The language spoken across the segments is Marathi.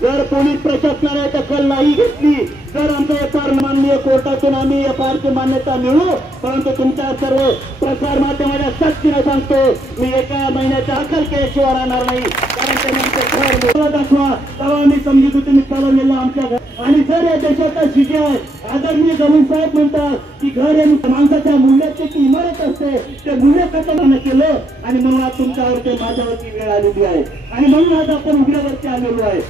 जर पोलीस प्रशासनाने दखल नाही घेतली तर आमच्या एफआर माननीय कोर्टातून आम्ही एफआरची मान्यता मिळू, परंतु तुमच्या सर्व प्रसार माध्यमाच्या सक्तीने सांगतो मी एका महिन्याच्या हकल केल्याशिवाय राहणार नाही, कारण त्यांनी घर दाखवा तेव्हा मी समजत होते मी चालवलेलं आमच्या घर. आणि जर या देशाचा शिजा आहे आदरणीय जमीन साहेब म्हणतात की घर हे माणसाच्या मूल्याची ती इमारत असते, ते मूल्य खतम केलं आणि म्हणून आज तुमच्यावरती माझ्यावरती वेळ आलेली आहे आणि म्हणून आज आपण उघड्यावरती आलेलो आहे.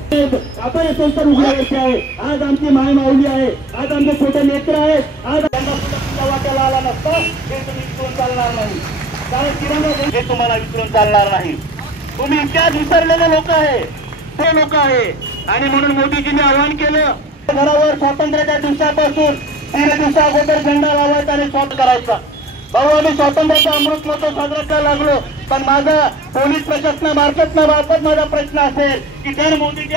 आपण संसार उघड्यावरती आहे. आज आमची माय माऊली आहे, आज आमचे छोटे लेकर आहेत, आज त्यांना सुद्धा वाट्याला आला नसता हे तुम्ही विसरून चालणार नाही, कारण किराणा हे तुम्हाला विसरून चालणार नाही. तुम्ही इतक्याच विसरलेले लोक आहे, ते लोक आहे. आणि म्हणून मोदीजींनी आवाहन केलं घरावर स्वातंत्र्याच्या दिवसापासून 3 दिवसा अगोदर झेंडा लावायचा आणि स्वागत करायचा. भाऊ आम्ही स्वातंत्र्याचा अमृत महोत्सव साजरा करायला लागलो, पण माझा पोलीस प्रशासनामार्फत माझा प्रश्न असेल की जर मोदीजी